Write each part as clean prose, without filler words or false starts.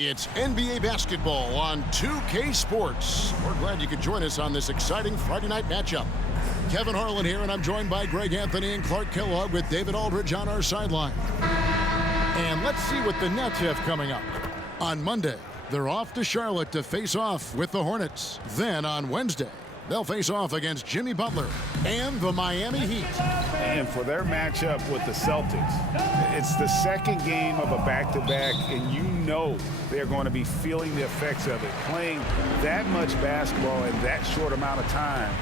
It's NBA basketball on 2K Sports. We're glad you could join us on this exciting Friday night matchup. Kevin Harlan here, and I'm joined by Greg Anthony and Clark Kellogg with David Aldridge on our sideline. And let's see what the Nets have coming up. On Monday, they're off to Charlotte to face off with the Hornets. Then on Wednesday, they'll face off against Jimmy Butler and the Miami Heat. And for their matchup with the Celtics, it's the second game of a back-to-back, and you know they're going to be feeling the effects of it. Playing that much basketball in that short amount of time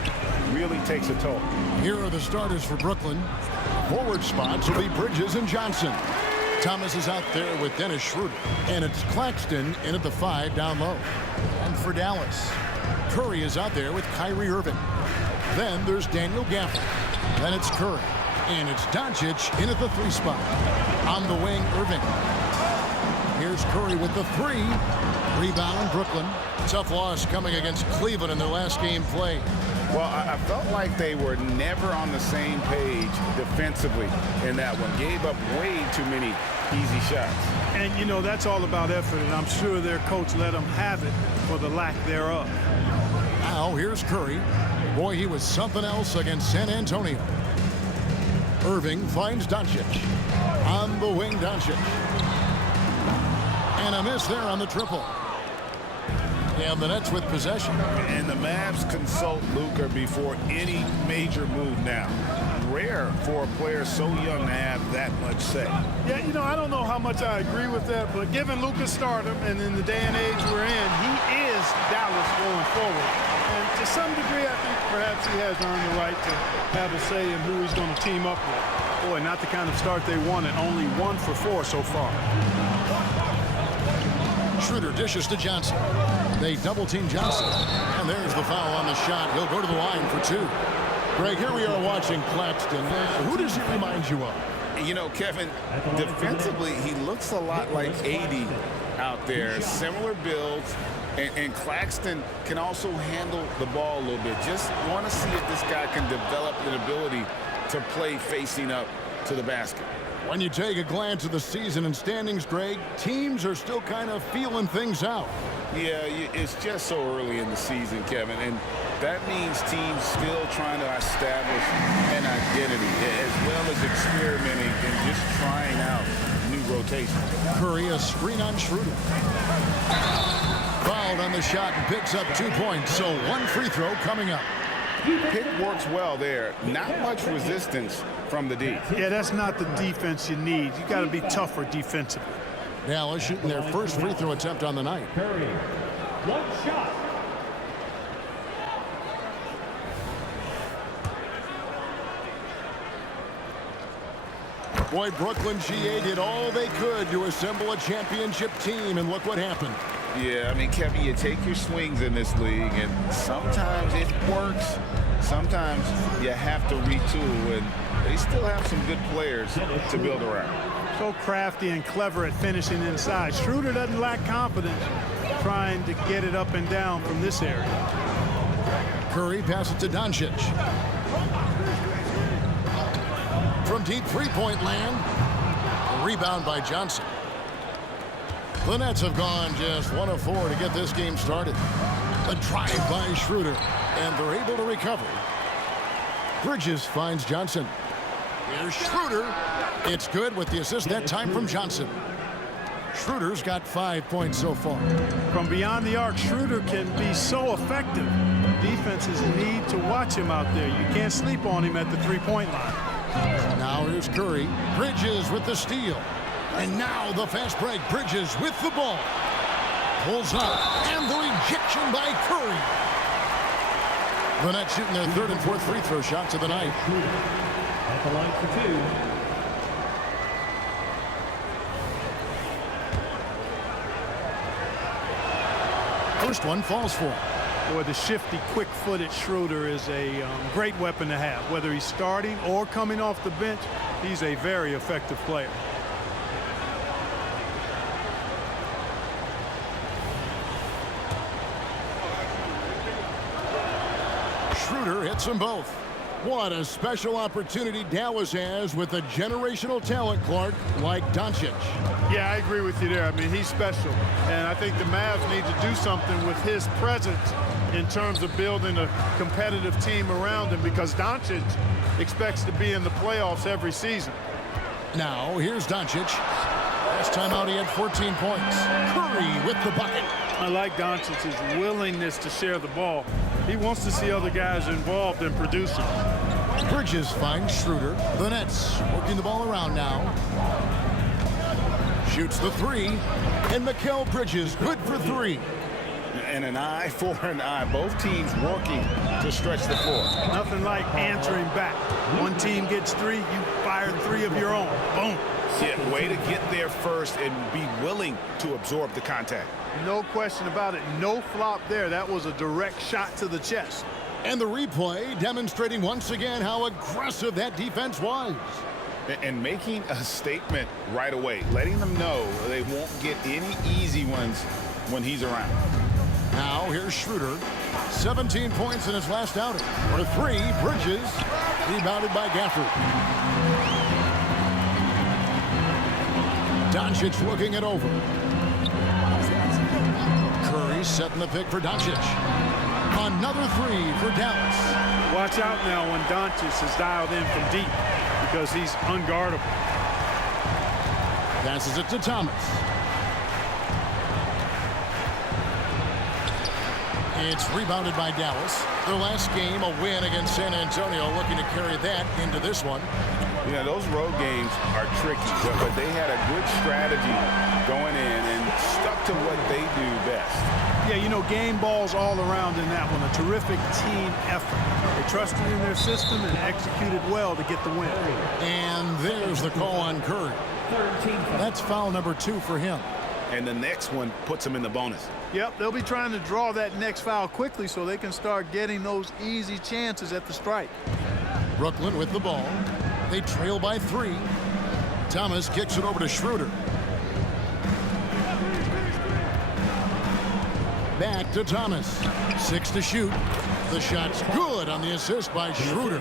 really takes a toll. Here are the starters for Brooklyn. Forward spots will be Bridges and Johnson. Thomas is out there with Dennis Schroeder. And it's Claxton in at the 5 down low. And for Dallas, Curry is out there with Kyrie Irving. Then there's Daniel Gafford. Then it's Curry. And it's Doncic in at the 3 spot. On the wing, Irving. Here's Curry with the 3. Rebound, Brooklyn. Tough loss coming against Cleveland in their last game played. Well, I felt like they were never on the same page defensively in that one. Gave up way too many easy shots. And, you know, that's all about effort, and I'm sure their coach let them have it for the lack thereof. Now, here's Curry. Boy, he was something else against San Antonio. Irving finds Doncic. On the wing, Doncic. And a miss there on the triple. And the Nets with possession. And the Mavs consult Luka before any major move now. Rare for a player so young to have that much say. Yeah, you know, I don't know how much I agree with that, but given Luka's stardom and in the day and age we're in, he is Dallas going forward. And to some degree, I think perhaps he has earned the right to have a say in who he's going to team up with. Boy, not the kind of start they wanted. Only 1 for 4 so far. Schroeder dishes to Johnson. They double-team Johnson. And there's the foul on the shot. He'll go to the line for 2. Greg, here we are watching Claxton. Who does he remind you of? You know, Kevin, defensively, he looks a lot like AD out there. Similar builds. And Claxton can also handle the ball a little bit. Just want to see if this guy can develop an ability to play facing up to the basket. When you take a glance at the season and standings, Greg, teams are still kind of feeling things out. Yeah, it's just so early in the season, Kevin, and that means teams still trying to establish an identity as well as experimenting and just trying out new rotations. Curry, a screen on Schroeder. Fouled on the shot and picks up 2 points, so 1 free throw coming up. Pick works well there. Not much resistance from the D. Yeah, that's not the defense you need. You got to be tougher defensively. Dallas shooting their first free throw attempt on the night. Curry, 1 shot. Boy, Brooklyn GA did all they could to assemble a championship team, and look what happened. Yeah, I mean, Kevin, you take your swings in this league, and sometimes it works. Sometimes you have to retool, and they still have some good players to build around. So crafty and clever at finishing inside. Schroeder doesn't lack confidence trying to get it up and down from this area. Curry passes to Doncic. From deep three-point land, a rebound by Johnson. The Nets have gone just 1 of 4 to get this game started. A drive by Schroeder, and they're able to recover. Bridges finds Johnson. Here's Schroeder. It's good with the assist that time from Johnson. Schroeder's got 5 points so far. From beyond the arc, Schroeder can be so effective. Defenses need to watch him out there. You can't sleep on him at the 3-point line. Now here's Curry. Bridges with the steal. And now the fast break. Bridges with the ball. Pulls up. And the rejection by Curry. The Nets shooting their 3rd and 4th free throw shots of the night. At the line for 2. First one falls for him. Boy, the shifty, quick-footed Schroeder is a great weapon to have. Whether he's starting or coming off the bench, he's a very effective player. Schroeder hits them both. What a special opportunity Dallas has with a generational talent, Clark, like Doncic. Yeah, I agree with you there. I mean, he's special. And I think the Mavs need to do something with his presence in terms of building a competitive team around him, because Doncic expects to be in the playoffs every season. Now, here's Doncic. Last time out, he had 14 points. Curry with the bucket. I like Doncic's willingness to share the ball. He wants to see other guys involved in producing. Bridges finds Schroeder. The Nets working the ball around now. Shoots the three. And Mikal Bridges, good for three. And an eye for an eye. Both teams working to stretch the floor. Nothing like answering back. One team gets three, you fire three of your own. Boom. Yeah, way to get there first and be willing to absorb the contact. No question about it. No flop there. That was a direct shot to the chest. And the replay demonstrating once again how aggressive that defense was. And making a statement right away, letting them know they won't get any easy ones when he's around. Now here's Schroeder. 17 points in his last outing. For three, Bridges rebounded by Gafford. Doncic looking it over. Curry setting the pick for Doncic. Another three for Dallas. Watch out now when Doncic is dialed in from deep, because he's unguardable. Passes it to Thomas. It's rebounded by Dallas. Their last game, a win against San Antonio, looking to carry that into this one. You know, those road games are tricky, but they had a good strategy going in and stuck to what they do best. Yeah, you know, game balls all around in that one. A terrific team effort. They trusted in their system and executed well to get the win. And there's the call on Curry. That's foul number 2 for him. And the next one puts him in the bonus. Yep, they'll be trying to draw that next foul quickly so they can start getting those easy chances at the strike. Brooklyn with the ball. They trail by 3. Thomas kicks it over to Schroeder. Back to Thomas. 6 to shoot. The shot's good on the assist by Schroeder.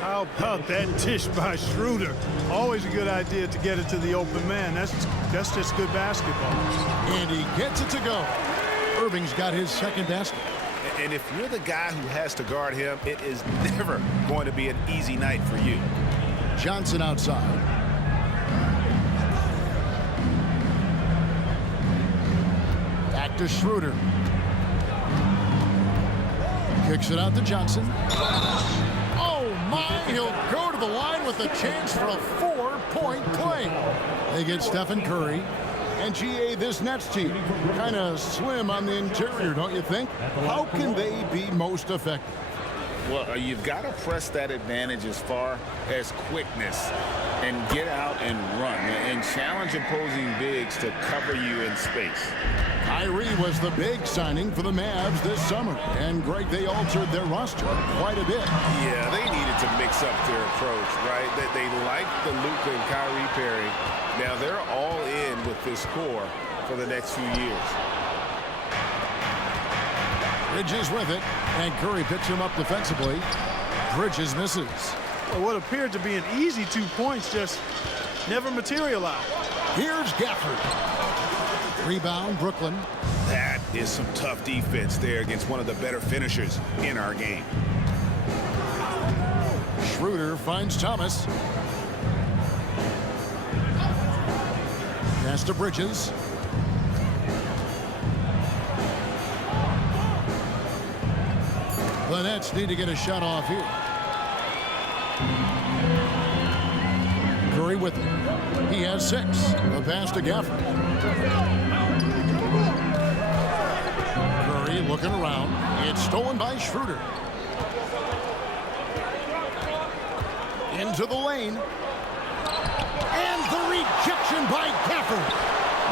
How about that dish by Schroeder? Always a good idea to get it to the open man. That's just good basketball. And he gets it to go. Irving's got his second basket. And if you're the guy who has to guard him, it is never going to be an easy night for you. Johnson outside. Back to Schroeder. Kicks it out to Johnson. Oh my, he'll go to the line with a chance for a 4-point play. They get Stephen Curry. And GA, this Nets team, kind of slim on the interior, don't you think? How can they be most effective? Well, you've got to press that advantage as far as quickness and get out and run and challenge opposing bigs to cover you in space. Kyrie was the big signing for the Mavs this summer. And, Greg, they altered their roster quite a bit. Yeah, they needed to mix up their approach, right? They like the Luka and Kyrie pairing. Now they're all in with this core for the next few years. Bridges with it, and Curry picks him up defensively. Bridges misses. Well, what appeared to be an easy 2 points just never materialized. Here's Gafford. Rebound, Brooklyn. That is some tough defense there against one of the better finishers in our game. Schroeder finds Thomas. Pass to Bridges. The Nets need to get a shot off here. Curry with it. He has 6. The pass to Gafford. Curry looking around. It's stolen by Schroeder. Into the lane. And the rejection by Gafford.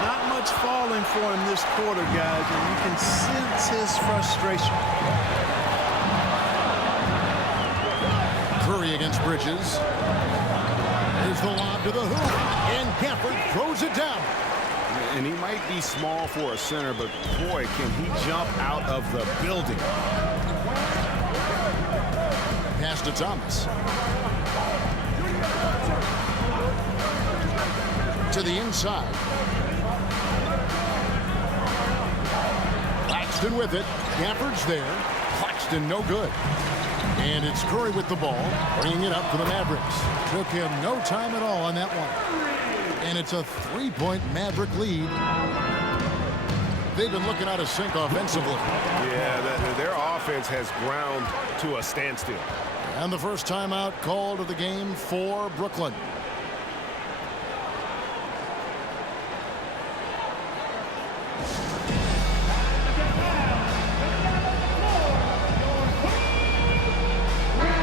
Not much falling for him this quarter, guys, and you can sense his frustration. Curry against Bridges. Here's the lob to the hoop. And Gafford throws it down. And he might be small for a center, but boy, can he jump out of the building. Pass to Thomas. To the inside. Claxton with it. Gafford's there. Claxton no good. And it's Curry with the ball, bringing it up for the Mavericks. Took him no time at all on that one. And it's a 3-point Maverick lead. They've been looking out of sync offensively. Yeah, their offense has ground to a standstill. And the first timeout called of the game for Brooklyn.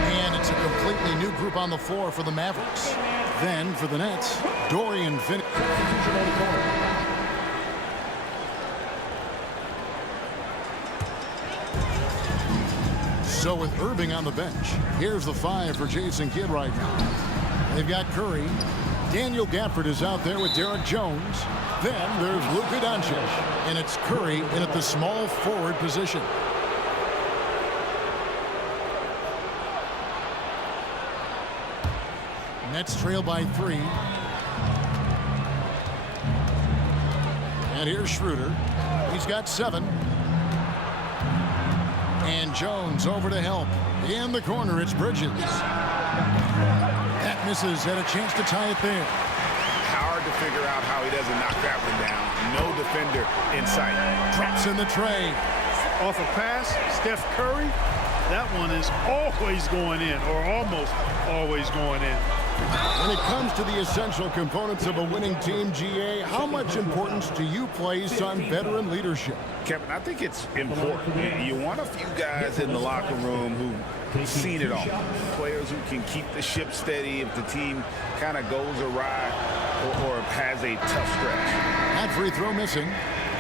And it's a completely new group on the floor for the Mavericks. Then for the Nets, Dorian Finney. So with Irving on the bench, here's the 5 for Jason Kidd right now. They've got Curry. Daniel Gafford is out there with Derek Jones. Then there's Luka Doncic. And it's Curry in at the small forward position. Nets trail by 3. And here's Schroeder. He's got 7. And Jones over to help. In the corner, it's Bridges. That misses, had a chance to tie it there. Hard to figure out how he doesn't knock that one down. No defender in sight. Drops in the tray. Off a pass, Steph Curry, that one is always going in, or almost always going in. When it comes to the essential components of a winning team, GA, how much importance do you place on veteran leadership? Kevin, I think it's important. You want a few guys in the locker room who've seen it all. Players who can keep the ship steady if the team kind of goes awry or has a tough stretch. That free throw missing.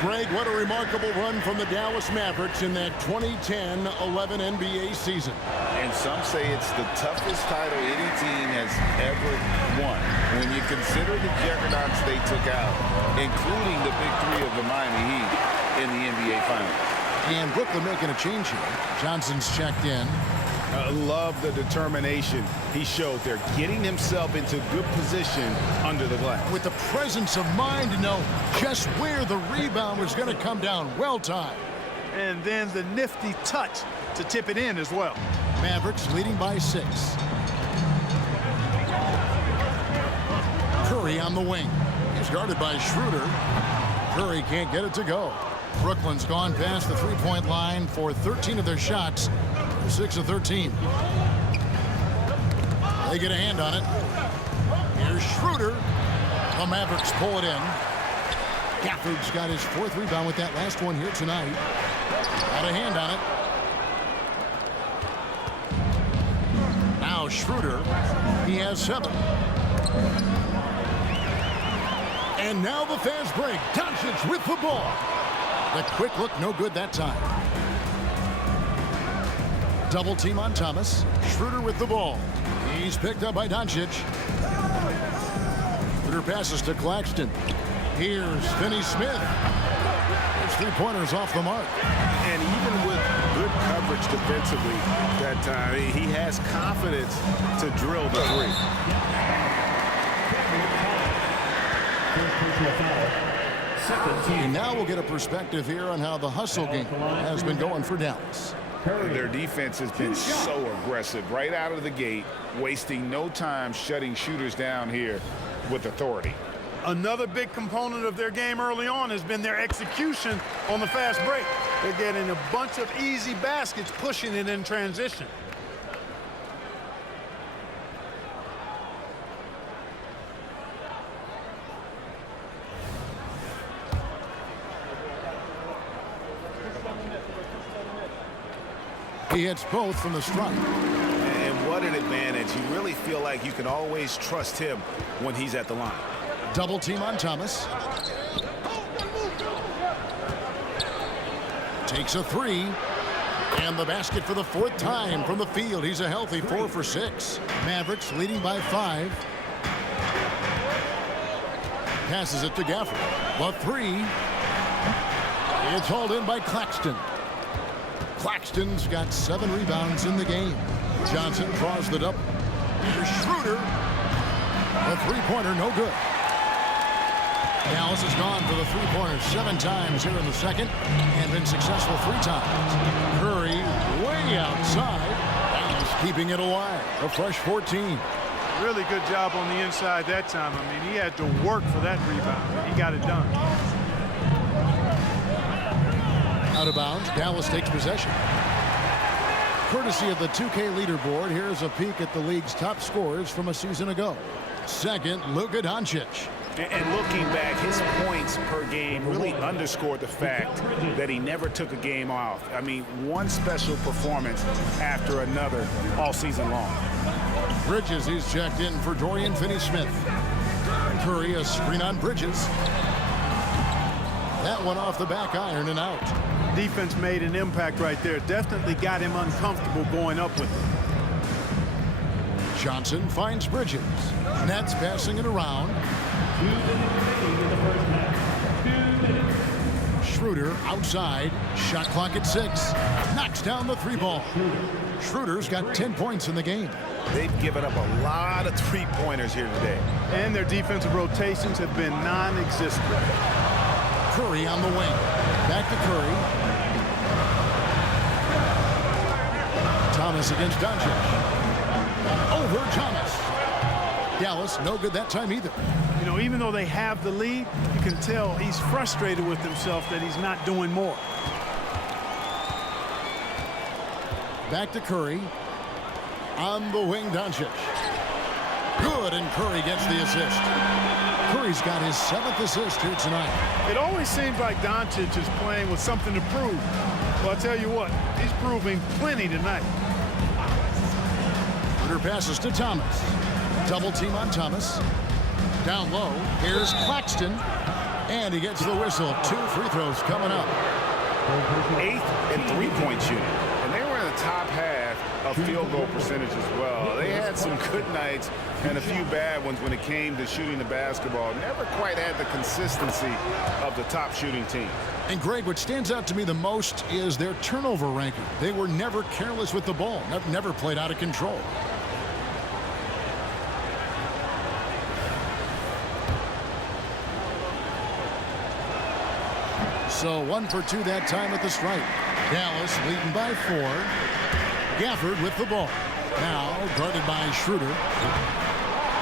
Greg, what a remarkable run from the Dallas Mavericks in that 2010-11 NBA season. And some say it's the toughest title any team has ever won. When you consider the juggernauts they took out, including the big 3 of the Miami Heat in the NBA Finals. And Brooklyn making a change here. Johnson's checked in. I love the determination he showed there, getting himself into good position under the glass. With the presence of mind to know just where the rebound was going to come down. Well timed. And then the nifty touch to tip it in as well. Mavericks leading by 6. Curry on the wing. He's guarded by Schroeder. Curry can't get it to go. Brooklyn's gone past the 3-point line for 13 of their shots. 6 of 13. They get a hand on it. Here's Schroeder. The Mavericks pull it in. Gafford's got his 4th rebound with that last one here tonight. Got a hand on it. Now Schroeder. He has 7. And now the fast break. Doncic with the ball. The quick look, no good that time. Double team on Thomas. Schroeder with the ball. He's picked up by Doncic. Schroeder passes to Claxton. Here's Finney-Smith. There's 3-pointers off the mark. And even with good coverage defensively that time, he has confidence to drill the 3. And now we'll get a perspective here on how the hustle game has been going for Dallas. Their defense has been so aggressive right out of the gate, wasting no time shutting shooters down here with authority. Another big component of their game early on has been their execution on the fast break. They're getting a bunch of easy baskets, pushing it in transition. He hits both from the stripe. And what an advantage. You really feel like you can always trust him when he's at the line. Double team on Thomas. Takes a 3. And the basket for the 4th time from the field. He's a healthy 4 for 6. Mavericks leading by 5. Passes it to Gafford. The 3. It's hauled in by Claxton. Claxton's got 7 rebounds in the game. Johnson draws the double. Here's Schroeder. The three-pointer, no good. Dallas has gone for the three-pointer 7 times here in the second and been successful 3 times. Curry way outside. Dallas keeping it alive. A fresh 14. Really good job on the inside that time. I mean, he had to work for that rebound. He got it done. Out of bounds, Dallas takes possession. Courtesy of the 2K leaderboard, here's a peek at the league's top scorers from a season ago. Second, Luka Doncic. And looking back, his points per game really underscored the fact that he never took a game off. I mean, one special performance after another all season long. Bridges, he's checked in for Dorian Finney-Smith. Curry, a screen on Bridges. That one off the back iron and out. Defense made an impact right there. Definitely got him uncomfortable going up with it. Johnson finds Bridges. Nets passing it around. 2 minutes remaining in the first half. 2 minutes. Schroeder outside. Shot clock at 6. Knocks down the 3-ball. Schroeder's got 10 points in the game. They've given up a lot of three-pointers here today. And their defensive rotations have been non-existent. Curry on the wing. Back to Curry. Thomas against Doncic. Over Thomas. Dallas, no good that time either. You know, even though they have the lead, you can tell he's frustrated with himself that he's not doing more. Back to Curry. On the wing, Doncic. Good, and Curry gets the assist. Curry's got his 7th assist here tonight. It always seems like Doncic is playing with something to prove. Well, I'll tell you what, he's proving plenty tonight. Passes to Thomas. Double team on Thomas. Down low. Here's Claxton. And he gets the whistle. 2 free throws coming up. 8th in three-point shooting. And they were in the top half of field goal percentage as well. They had some good nights and a few bad ones when it came to shooting the basketball. Never quite had the consistency of the top shooting team. And Greg, what stands out to me the most is their turnover ranking. They were never careless with the ball. Never played out of control. So 1 for 2 that time at the stripe. Dallas leading by 4. Gafford with the ball. Now guarded by Schroeder.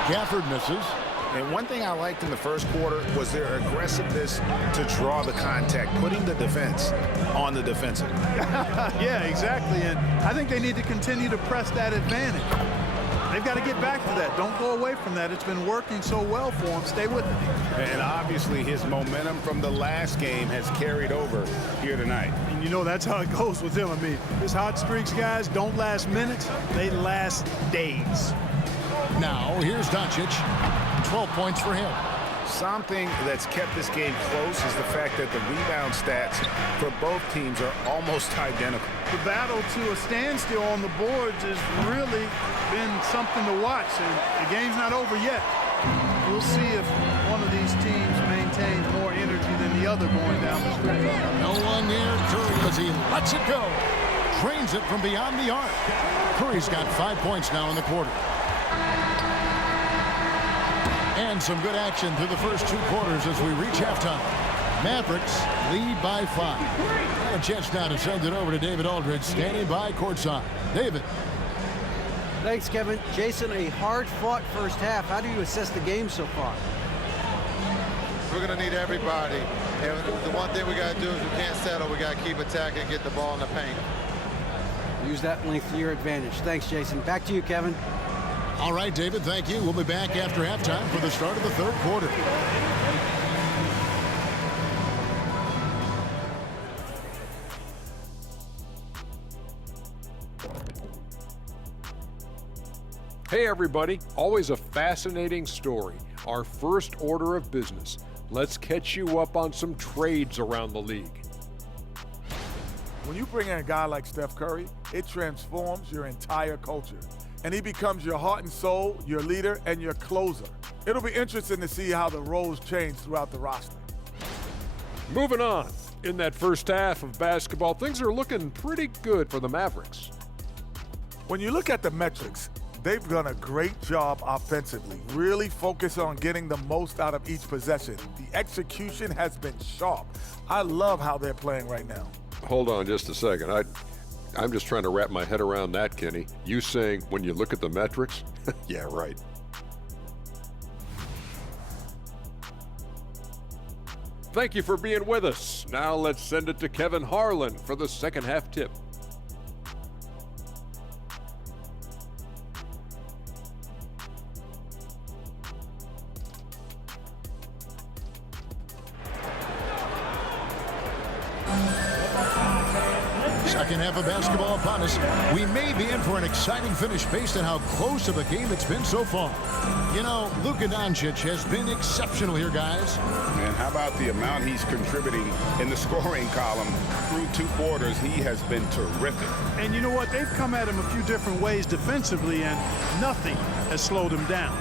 Gafford misses. And one thing I liked in the first quarter was their aggressiveness to draw the contact, putting the defense on the defensive. Yeah, exactly. And I think they need to continue to press that advantage. They've got to get back to that. Don't go away from that. It's been working so well for them. Stay with it. And obviously his momentum from the last game has carried over here tonight. And you know that's how it goes with him. I mean, his hot streaks, guys, don't last minutes. They last days. Now here's Doncic. 12 points for him. Something that's kept this game close is the fact that the rebound stats for both teams are almost identical. The battle to a standstill on the boards has really been something to watch, and the game's not over yet. We'll see if one of these teams maintains more energy than the other going down the stretch. No one near Curry as he lets it go. Drains it from beyond the arc. Curry's got 5 points now in the quarter. And some good action through the first 2 quarters as we reach halftime. Mavericks lead by 5. And a chance now to send it over to David Aldridge, standing by courtside. David. Thanks, Kevin. Jason, a hard-fought first half. How do you assess the game so far? We're going to need everybody. And the one thing we got to do is we can't settle. We got to keep attacking and get the ball in the paint. Use that length to your advantage. Thanks, Jason. Back to you, Kevin. All right, David, thank you. We'll be back after halftime for the start of the 3rd quarter. Hey everybody, always a fascinating story. Our first order of business. Let's catch you up on some trades around the league. When you bring in a guy like Steph Curry, it transforms your entire culture. And he becomes your heart and soul, your leader, and your closer. It'll be interesting to see how the roles change throughout the roster. Moving on. In that first half of basketball, things are looking pretty good for the Mavericks. When you look at the metrics, they've done a great job offensively. Really focus on getting the most out of each possession. The execution has been sharp. I love how they're playing right now. Hold on just a second. I'm just trying to wrap my head around that, Kenny. You saying when you look at the metrics? Yeah, right. Thank you for being with us. Now let's send it to Kevin Harlan for the second half tip. Second half of basketball upon us. We may be in for an exciting finish based on how close of a game it's been so far. You know, Luka Doncic has been exceptional here, guys. And how about the amount he's contributing in the scoring column through 2 quarters? He has been terrific. And you know what? They've come at him a few different ways defensively, and nothing has slowed him down.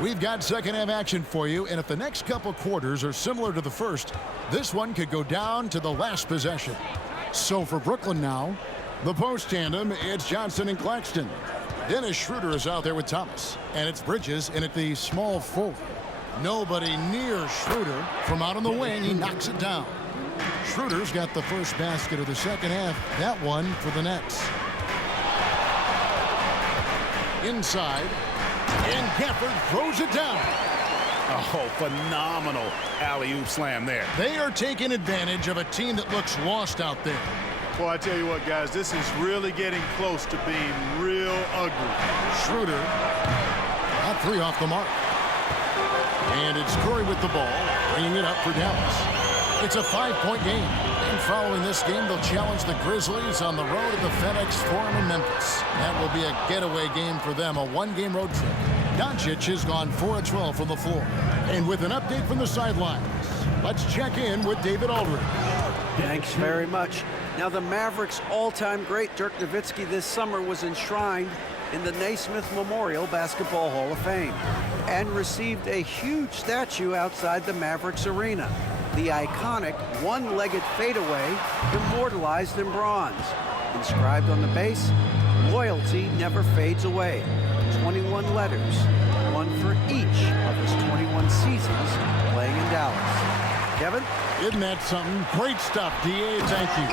We've got second half action for you, and if the next couple quarters are similar to the first, this one could go down to the last possession. So for Brooklyn now, the post tandem, it's Johnson and Claxton. Dennis Schroeder is out there with Thomas, and it's Bridges in at the small forward. Nobody near Schroeder. From out on the wing, he knocks it down. Schroeder's got the first basket of the second half. That one for the Nets. Inside. And Gafford throws it down. Oh, phenomenal alley-oop slam there. They are taking advantage of a team that looks lost out there. Well, I tell you what, guys, this is really getting close to being real ugly. Schroeder, got 3 off the mark. And it's Curry with the ball, bringing it up for Dallas. It's a 5-point game. And following this game, they'll challenge the Grizzlies on the road at the FedEx Forum in Memphis. That will be a getaway game for them, a 1-game road trip. Doncic has gone 4 of 12 from the floor. And with an update from the sidelines, let's check in with David Aldridge. Thanks very much. Now, the Mavericks' all-time great Dirk Nowitzki this summer was enshrined in the Naismith Memorial Basketball Hall of Fame and received a huge statue outside the Mavericks arena. The iconic one-legged fadeaway immortalized in bronze. Inscribed on the base, loyalty never fades away. 21 letters, one for each of his 21 seasons playing in Dallas. Kevin? Isn't that something? Great stuff, D.A. Thank you.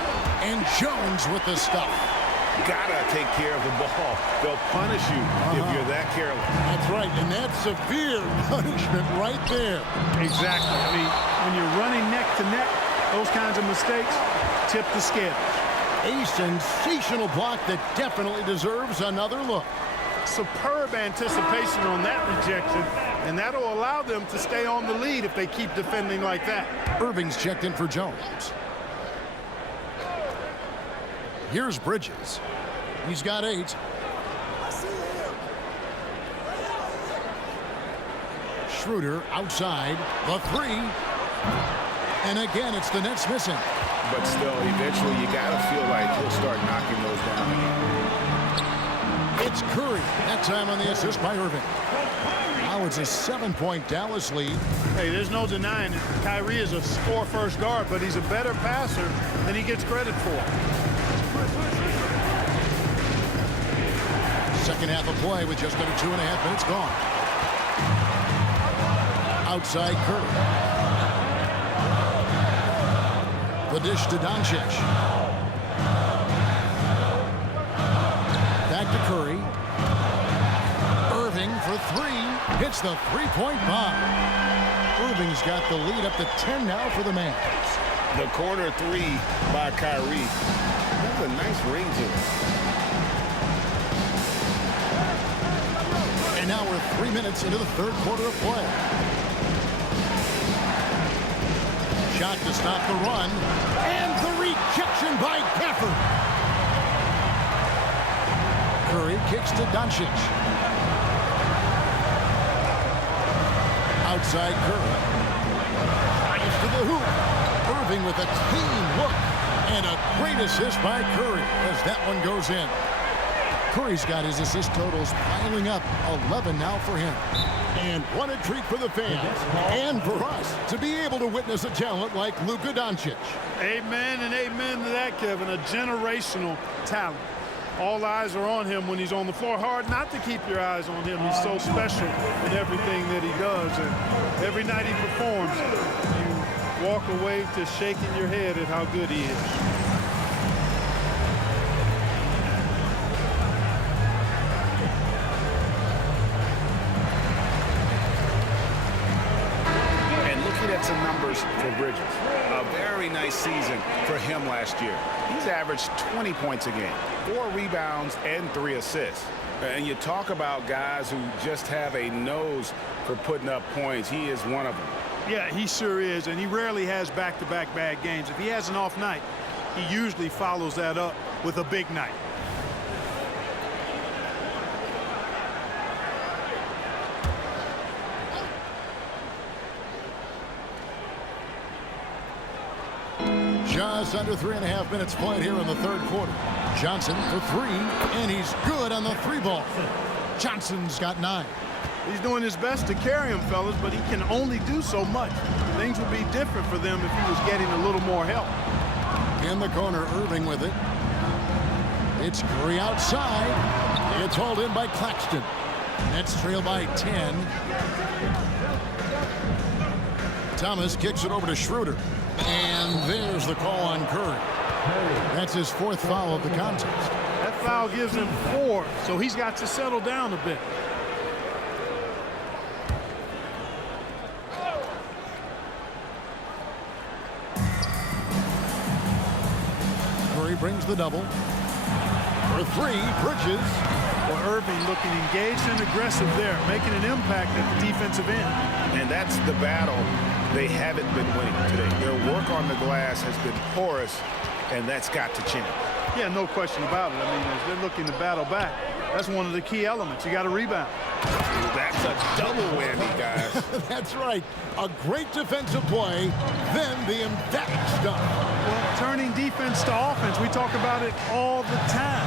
And Jones with the stuff. Gotta take care of the ball. They'll punish you if you're that careless. That's right, and that's severe punishment right there. Exactly. I mean, when you're running neck to neck, those kinds of mistakes tip the scale. A sensational block that definitely deserves another look. Superb anticipation on that rejection, and that'll allow them to stay on the lead if they keep defending like that. Irving's checked in for Jones. Here's Bridges. He's got 8. Schroeder outside, the 3. And again, it's the Nets missing. But still, eventually, you got to feel like he'll start knocking those down. It's Curry, that time on the assist by Irving. Now it's a 7-point Dallas lead. Hey, there's no denying it. Kyrie is a score-first guard, but he's a better passer than he gets credit for. Second half of play with just under 2.5 minutes gone. Outside Curry. The dish to Doncic. Back to Curry. Irving for 3. Hits the 3-point bomb. Irving's got the lead up to 10 now for the Mavs. The corner 3 by Kyrie. That's a nice ring to it. And now we're 3 minutes into the third quarter of play. Shot to stop the run. And the rejection by Gafford. Curry kicks to Doncic. Outside Curry. Fires to the hoop. Irving with a clean look. And a great assist by Curry as that one goes in. Curry's got his assist totals piling up, 11 now for him. And what a treat for the fans and for us to be able to witness a talent like Luka Doncic. Amen and amen to that, Kevin. A generational talent. All eyes are on him when he's on the floor. Hard not to keep your eyes on him. He's so special in everything that he does. And every night he performs, you walk away to shaking your head at how good he is. Some numbers for Bridges. A very nice season for him last year. He's averaged 20 points a game, 4 rebounds, and 3 assists. And you talk about guys who just have a nose for putting up points. He is one of them. Yeah, he sure is, and he rarely has back-to-back bad games. If he has an off night, he usually follows that up with a big night. Just under 3.5 minutes played here in the third quarter. Johnson for 3, and he's good on the 3-ball. Johnson's got 9. He's doing his best to carry him, fellas, but he can only do so much. Things would be different for them if he was getting a little more help. In the corner, Irving with it. It's Curry outside. It's hauled in by Claxton. Nets trail by 10. Thomas kicks it over to Schroeder. And there's the call on Curry. That's his 4th foul of the contest. That foul gives him 4, so he's got to settle down a bit. Curry brings the double. For 3, Bridges. Well, Irving looking engaged and aggressive there, making an impact at the defensive end. And that's the battle they haven't been winning today. Their work on the glass has been porous, and that's got to change. Yeah, no question about it. I mean, as they're looking to battle back, that's one of the key elements. You got to rebound. That's a double whammy, guys. That's right. A great defensive play, then the emphatic stuff. Well, turning defense to offense, we talk about it all the time.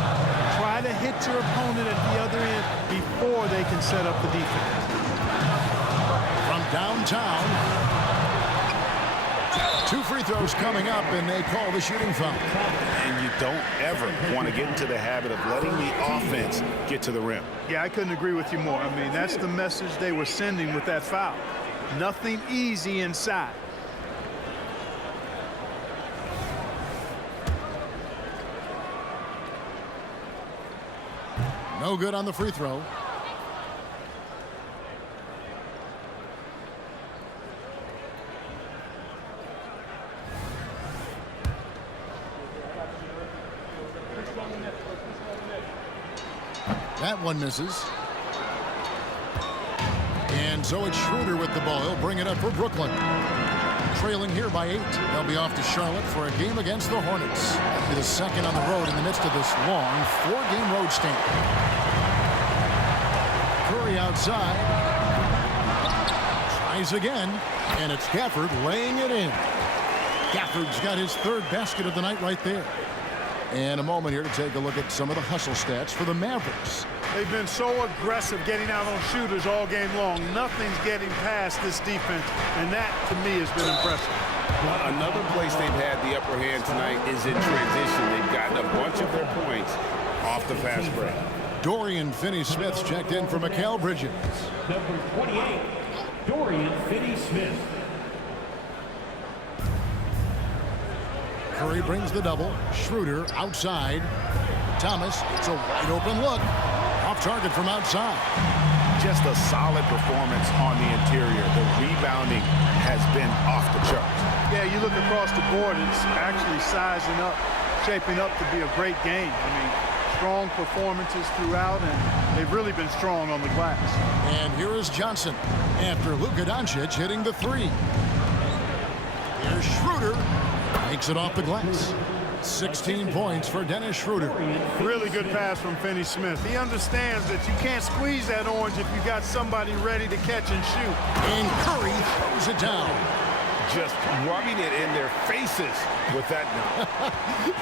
Try to hit your opponent at the other end before they can set up the defense. From downtown, 2 free throws coming up, and they call the shooting foul. And you don't ever want to get into the habit of letting the offense get to the rim. Yeah, I couldn't agree with you more. I mean, that's the message they were sending with that foul. Nothing easy inside. No good on the free throw. That one misses. And so it's Schroeder with the ball. He'll bring it up for Brooklyn. Trailing here by 8. They'll be off to Charlotte for a game against the Hornets. That'll be the second on the road in the midst of this long 4-game road stint. Curry outside. Tries again. And it's Gafford laying it in. Gafford's got his 3rd basket of the night right there. And a moment here to take a look at some of the hustle stats for the Mavericks. They've been so aggressive getting out on shooters all game long. Nothing's getting past this defense, and that, to me, has been impressive. Another place they've had the upper hand tonight is in transition. They've gotten a bunch of their points off the fast break. Dorian Finney-Smith's checked in for Mikal Bridges. Number 28, Dorian Finney-Smith. Curry brings the double. Schroeder outside. Thomas, it's a wide open look. Off target from outside. Just a solid performance on the interior. The rebounding has been off the charts. Yeah, you look across the board, it's actually sizing up, shaping up to be a great game. I mean, strong performances throughout, and they've really been strong on the glass. And here is Johnson after Luka Doncic hitting the 3. Here's Schroeder. Makes it off the glass. 16 points for Dennis Schroeder. Really good pass from Finney-Smith. He understands that you can't squeeze that orange if you got somebody ready to catch and shoot. And Curry throws it down. just rubbing it in their faces with that now.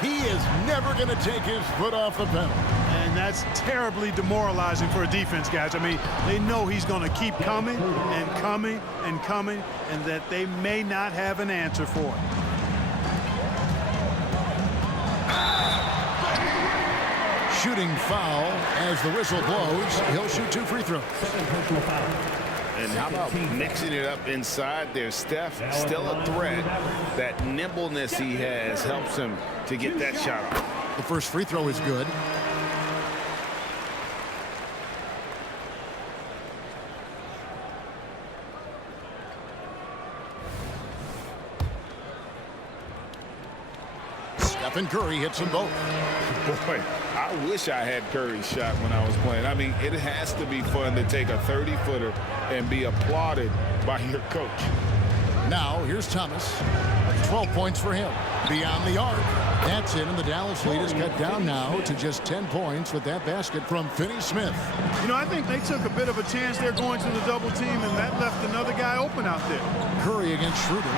He is never going to take his foot off the pedal. And that's terribly demoralizing for a defense, guys. I mean, they know he's going to keep coming and coming and coming, and that they may not have an answer for it. Shooting foul as the whistle blows. He'll shoot 2 free throws. And how about mixing it up inside there? Steph, still a threat. That nimbleness he has helps him to get that shot off. The first free throw is good. Stephen Curry hits them both. Boy, I wish I had Curry's shot when I was playing. I mean, it has to be fun to take a 30-footer and be applauded by your coach. Now, here's Thomas. 12 points for him. Beyond the arc. That's it, and the Dallas lead is cut down now to just 10 points with that basket from Finney-Smith. You know, I think they took a bit of a chance there going to the double team, and that left another guy open out there. Curry against Schroeder.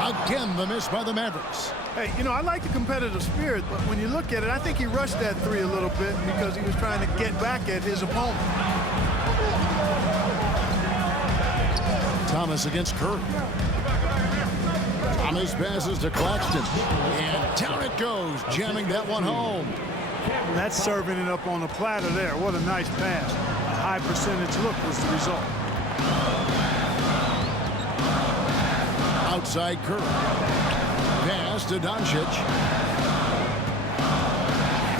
Again, the miss by the Mavericks. Hey, you know, I like the competitive spirit, but when you look at it, I think he rushed that three a little bit because he was trying to get back at his opponent. Thomas against Curry. Thomas passes to Claxton. And down it goes, jamming that one home. That's serving it up on the platter there. What a nice pass. A high percentage look was the result. Outside Curry. Pass to Doncic.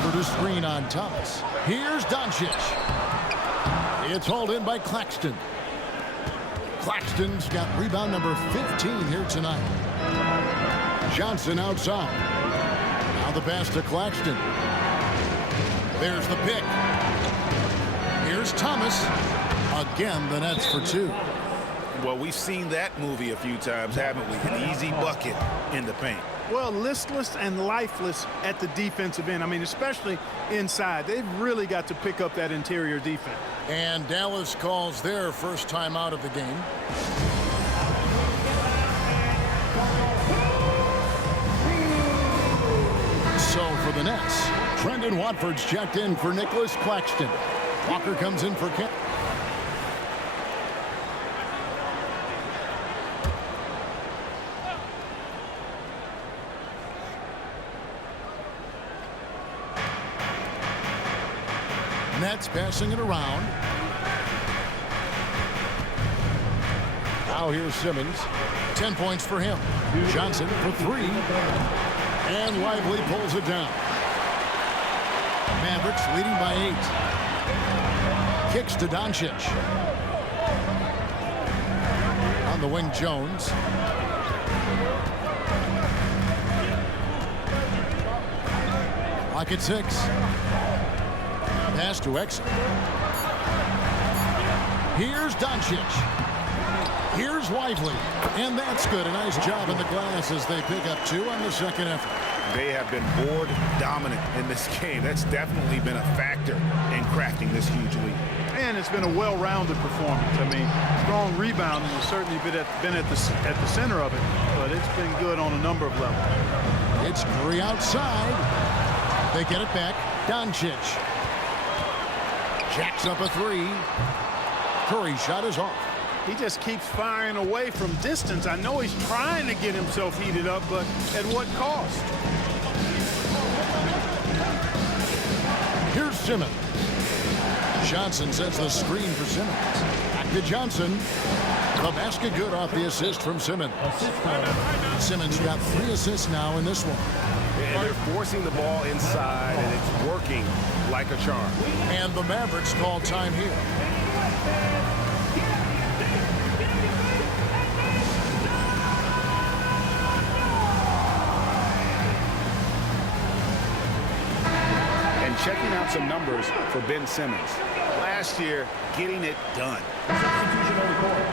For the screen on Thomas. Here's Doncic. It's hauled in by Claxton. Claxton's got rebound number 15 here tonight. Johnson outside. Now the pass to Claxton. There's the pick. Here's Thomas. Again, the Nets for 2. Well, we've seen that movie a few times, haven't we? An easy bucket in the paint. Well, listless and lifeless at the defensive end. I mean, especially inside. They've really got to pick up that interior defense. And Dallas calls their first time out of the game. So for the Nets, Trendon Watford's checked in for Nicholas Claxton. Walker comes in for Kemp. Nets passing it around. Now here's Simmons. 10 points for him. Johnson for 3. And Lively pulls it down. Mavericks leading by 8. Kicks to Doncic. On the wing, Jones. Clock at 6. Pass to Exum. Here's Doncic. Here's Lively. And that's good. A nice job in the glass as they pick up 2 on the second effort. They have been board dominant in this game. That's definitely been a factor in crafting this huge lead. And it's been a well-rounded performance. I mean, strong rebounding has certainly been at the center of it, but it's been good on a number of levels. It's Curry outside. They get it back. Doncic. Jacks up a 3. Curry's shot is off. He just keeps firing away from distance. I know he's trying to get himself heated up, but at what cost? Here's Simmons. Johnson sets the screen for Simmons. Back to Johnson. The basket good off the assist from Simmons. Simmons got 3 assists now in this one. And they're forcing the ball inside, and it's working like a charm. And the Mavericks call time here. And checking out some numbers for Ben Simmons. Last year, getting it done. Substitution on the court.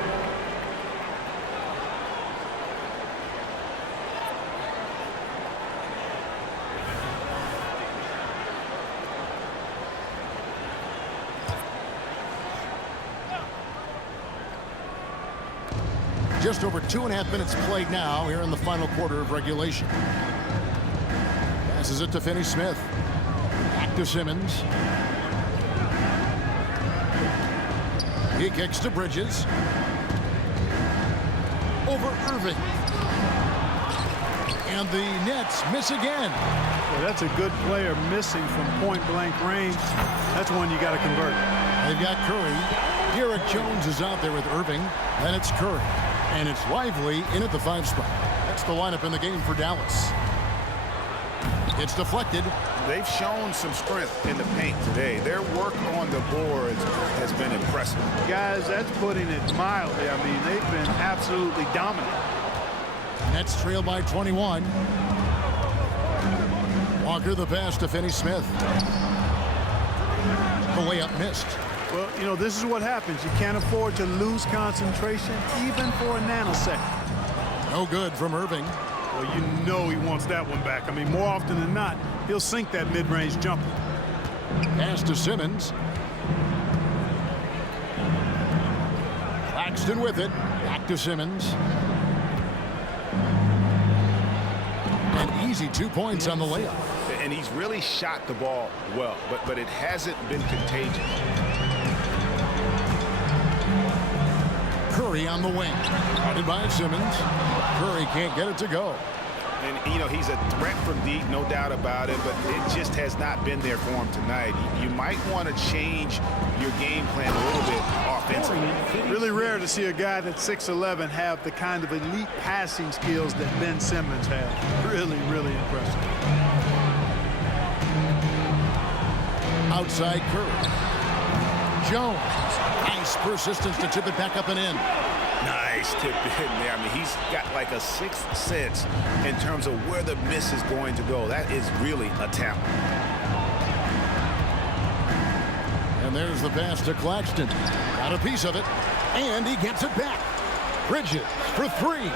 Just over 2.5 minutes played now here in the final quarter of regulation. Passes it to Finney-Smith. Back to Simmons. He kicks to Bridges. Over Irving. And the Nets miss again. Well, that's a good player missing from point-blank range. That's one you got to convert. They've got Curry. Derek Jones is out there with Irving. Then it's Curry. And it's Lively in at the 5 spot. That's the lineup in the game for Dallas. It's deflected. They've shown some strength in the paint today. Their work on the boards has been impressive. Guys, that's putting it mildly. I mean, they've been absolutely dominant. Nets trail by 21. Walker the pass to Finney-Smith. The layup missed. Well, you know, this is what happens. You can't afford to lose concentration even for a nanosecond. No good from Irving. Well, you know he wants that one back. I mean, more often than not, he'll sink that mid-range jumper. Pass to Simmons. Claxton with it. Back to Simmons. An easy 2 points on the layup. And he's really shot the ball well, but it hasn't been contagious. Curry on the wing. Guarded by Simmons. Curry can't get it to go. And, you know, he's a threat from deep, no doubt about it, but it just has not been there for him tonight. You might want to change your game plan a little bit offensively. Really rare to see a guy that's 6'11" have the kind of elite passing skills that Ben Simmons has. Really, really impressive. Outside Curry. Jones. Nice persistence to tip it back up and in. Nice tip in there. I mean, he's got like a sixth sense in terms of where the miss is going to go. That is really a talent. And there's the pass to Claxton. Got a piece of it. And he gets it back. Bridges for 3.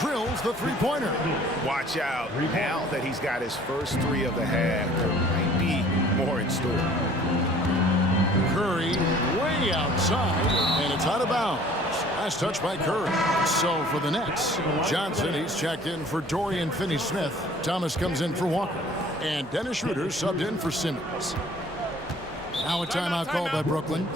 Drills the three-pointer. Watch out. Now that he's got his first 3 of the half, there might be more in store. Curry way outside, and it's out of bounds. Last touch by Curry. So for the Nets, Johnson, he's checked in for Dorian Finney-Smith. Thomas comes in for Walker. And Dennis Schroeder subbed in for Simmons. Now a timeout called by Brooklyn.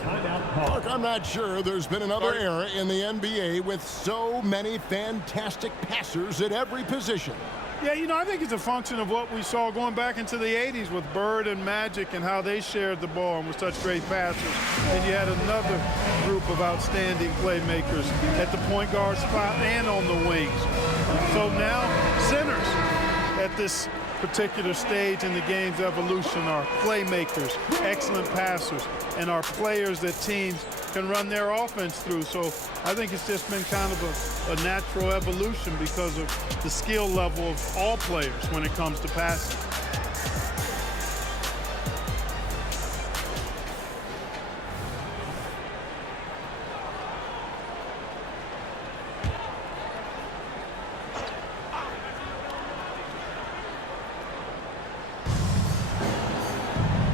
Mark, I'm not sure there's been another era in the NBA with so many fantastic passers at every position. Yeah, you know, I think it's a function of what we saw going back into the 80s with Bird and Magic and how they shared the ball and were such great passers. And you had another group of outstanding playmakers at the point guard spot and on the wings. So now, centers at this particular stage in the game's evolution are playmakers, excellent passers, and are players that teams can run their offense through. So I think it's just been kind of a natural evolution because of the skill level of all players when it comes to passing.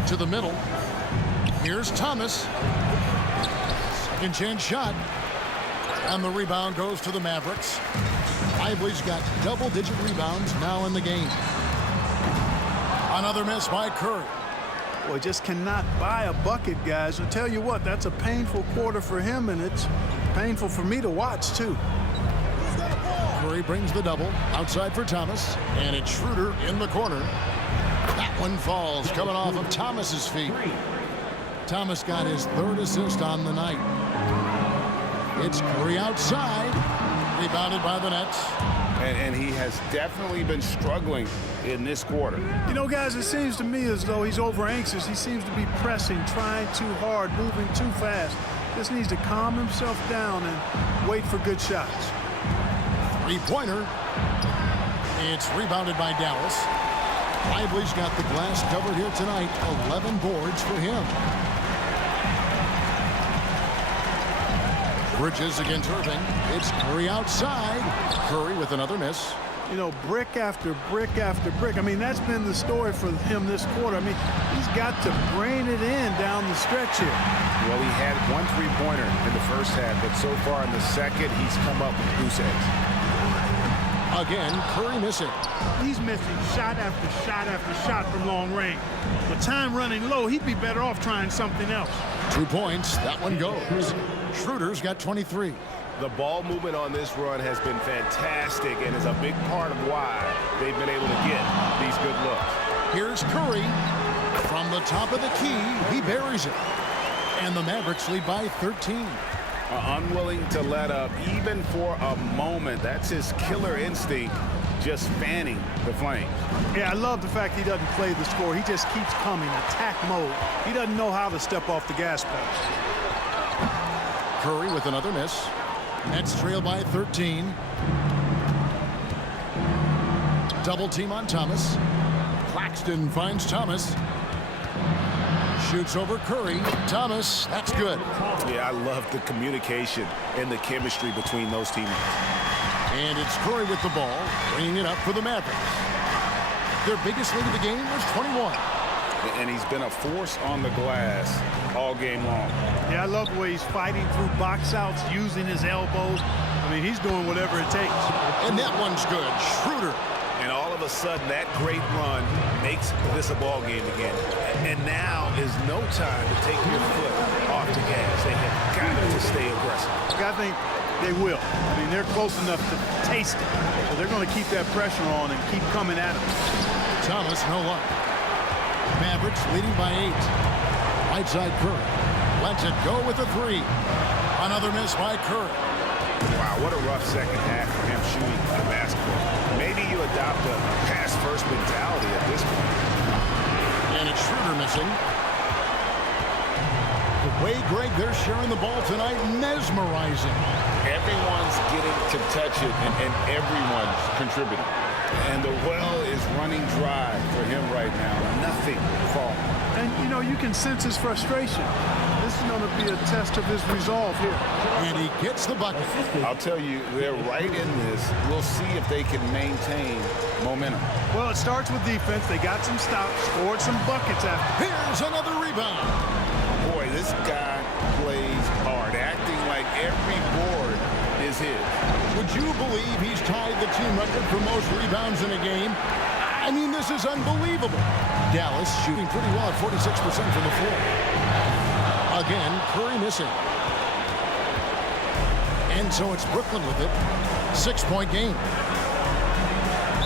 To the middle. Here's Thomas. Second chance shot. And the rebound goes to the Mavericks. Lively's got double-digit rebounds now in the game. Another miss by Curry. Boy, just cannot buy a bucket, guys. I'll tell you what, that's a painful quarter for him, and it's painful for me to watch, too. Curry brings the double. Outside for Thomas. And it's Schroeder in the corner. That one falls, coming off of Thomas's feet. Thomas got his 3rd assist on the night. It's Curry outside. Rebounded by the Nets. And he has definitely been struggling in this quarter. You know, guys, it seems to me as though he's over anxious. He seems to be pressing, trying too hard, moving too fast. Just needs to calm himself down and wait for good shots. Three-pointer. It's rebounded by Dallas. Lively's got the glass covered here tonight. 11 boards for him. Bridges against Irving. It's Curry outside. Curry with another miss. you know, brick after brick after brick. I mean, that's been the story for him this quarter. I mean, he's got to brain it in down the stretch here. Well, he had 1 3-pointer in the first half, but so far in the second, he's come up with goose eggs. Again, Curry missing. He's missing shot after shot after shot from long range. With time running low, he'd be better off trying something else. 2 points. That one goes. Schroeder's got 23. The ball movement on this run has been fantastic and is a big part of why they've been able to get these good looks. Here's Curry. From the top of the key, he buries it. And the Mavericks lead by 13. Unwilling to let up even for a moment. That's his killer instinct, just fanning the flames. Yeah, I love the fact he doesn't play the score. He just keeps coming, attack mode. He doesn't know how to step off the gas pedal. Curry with another miss. Nets trail by 13. Double team on Thomas. Claxton finds Thomas. Shoots over Curry. Thomas, that's good. Yeah, I love the communication and the chemistry between those teammates. And it's Curry with the ball, bringing it up for the Mavericks. Their biggest lead of the game was 21. And he's been a force on the glass all game long. Yeah, I love the way he's fighting through box outs, using his elbows. I mean, he's doing whatever it takes. And that one's good. Schroeder. And all of a sudden, that great run makes this a ball game again. And now is no time to take your foot off the gas. They have got to stay aggressive. I think they will. I mean, they're close enough to taste it. So they're going to keep that pressure on and keep coming at him. Thomas, no luck. Mavericks leading by 8. Right side Curry. Lets it go with a 3. Another miss by Curry. Wow, what a rough second half for him shooting the basketball. Maybe you adopt a pass-first mentality at this point. And it's Schroeder missing. The way, Greg, they're sharing the ball tonight, mesmerizing. Everyone's getting to touch it, and everyone's contributing. And the well is running dry for him right now. Nothing falling. And, you know, you can sense his frustration. This is going to be a test of his resolve here. And he gets the bucket. I'll tell you, they're right in this. We'll see if they can maintain momentum. Well, it starts with defense. They got some stops, scored some buckets after. Here's another rebound. Boy, this guy plays hard, acting like every board is his. Would you believe he's tied the team record for most rebounds in a game? I mean, this is unbelievable. Dallas shooting pretty well at 46% from the floor. Again, Curry missing. And so it's Brooklyn with it. 6-point game.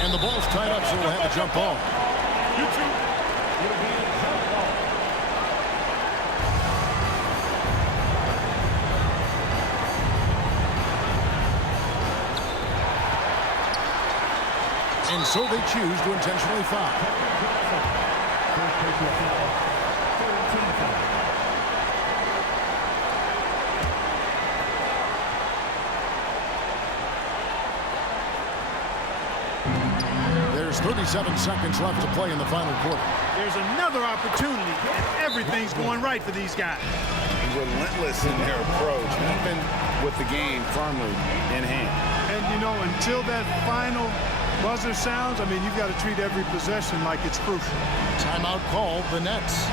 And the ball's tied up, so we'll have a jump ball. And so they choose to intentionally foul. There's 37 seconds left to play in the final quarter. There's another opportunity, and everything's going right for these guys. Relentless in their approach, even with the game firmly in hand. And, you know, until that final buzzer sounds, I mean, you've got to treat every possession like it's crucial. Timeout called, the Nets.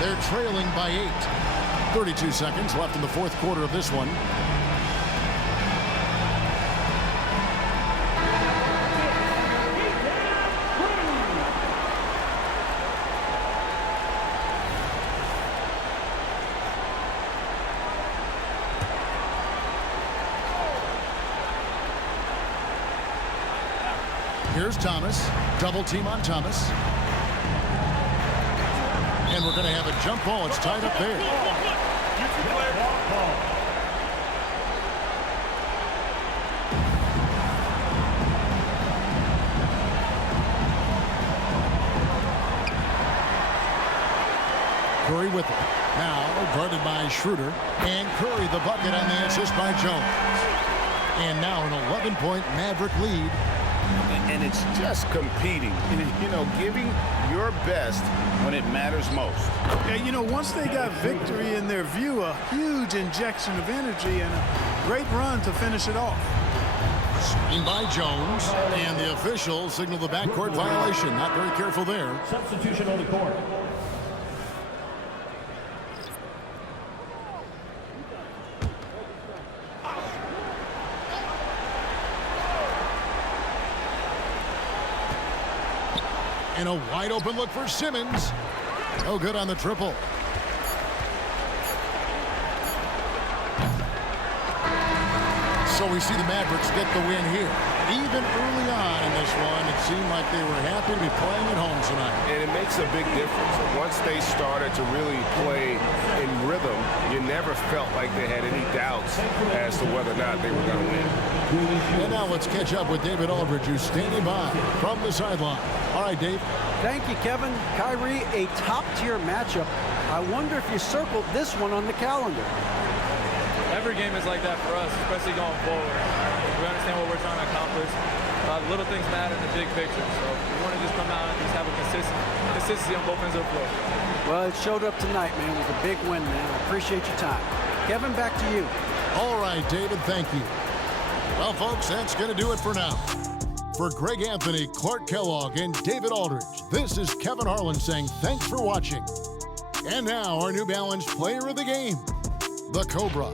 They're trailing by 8. 32 seconds left in the fourth quarter of this one. Here's Thomas. Double team on Thomas. And we're going to have a jump ball. It's tied up there. Curry with it. Now guarded by Schroeder. And Curry the bucket on the assist by Jones. And now an 11-point Maverick lead. And it's just competing, you know, giving your best when it matters most. Yeah, you know, once they got victory in their view, a huge injection of energy and a great run to finish it off. Screen by Jones, and the officials signal the backcourt violation. Not very careful there. Substitution on the court. And a wide open look for Simmons. No good on the triple. So we see the Mavericks get the win here. Even early on in this one, it seemed like they were happy to be playing at home tonight. And it makes a big difference. Once they started to really play in rhythm, you never felt like they had any doubts as to whether or not they were going to win. And now let's catch up with David Aldridge, who's standing by from the sideline. All right, Dave. Thank you, Kevin. Kyrie, a top-tier matchup. I wonder if you circled this one on the calendar. Every game is like that for us, especially going forward. We understand what we're trying to accomplish. Little things matter in the big picture, so we want to just come out and just have a consistency on both ends of the floor. Well, it showed up tonight, man. It was a big win, man. I appreciate your time. Kevin, back to you. All right, David, thank you. Well, folks, that's going to do it for now. For Greg Anthony, Clark Kellogg, and David Aldridge, this is Kevin Harlan saying thanks for watching. And now, our New Balance player of the game, the Cobra.